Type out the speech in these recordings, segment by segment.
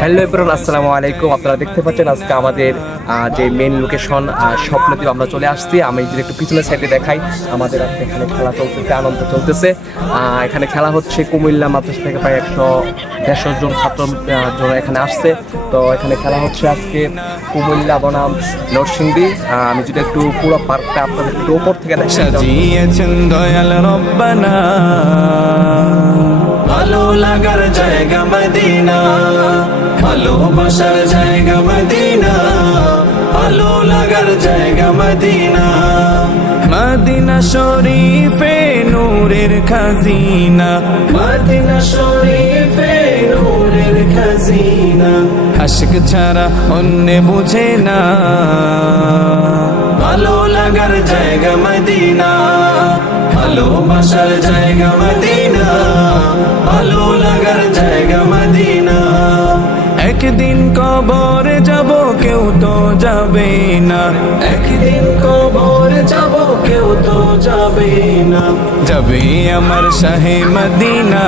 Hello everyone, আসসালামু আলাইকুম। আপনারা দেখতে পাচ্ছেন আজকে আমাদের যে মেন লোকেশন স্বপ্নদ্বীপ আমরা চলে আসছি। আমি যদি একটু পিছনের সাইডে দেখাই, আমাদের আজকে এখানে খেলা চলতেছে, আনন্দ চলতেছে। এখানে খেলা হচ্ছে কুমিল্লা মাদ্রাসা থেকে প্রায় 150 জন ছাত্র জন এখানে আসছে। তো এখানে খেলা হচ্ছে আজকে কুমিল্লা বনাম নরসিংদী। আমি যদি একটু পুরো পার্কটা আপনাদের একটু উপর থেকে দেখাই, সাজিয়েছেন দয়াল রব্বানা, ভালো লাগার জায়গা মদিনা, ভালোবাসার জায়গা মদিনা, ভালো লাগার জায়গা মদিনা। মদিনা শরীফে নূরের খাজিনা, মদিনা শরীফে নূরের খাজিনা, আশিক ছাড়া অন্য বুঝে না। ভালো লাগার জায়গা মদিনা, ভালোবাসার জায়গা মদিনা, ভালো লাগার জায়গা মদিনা। একদিন কবরে যাব কেউ তো যাবে না, একদিন কবরে যাব কেউ তো যাবে না, যাবে আমার শাহে মদিনা।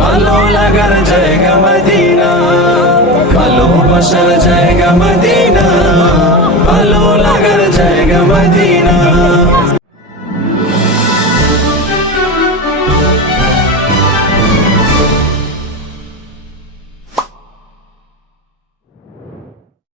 ভালো লাগার জায়গা মদিনা, ভালোবাসার জায়গা মদিনা।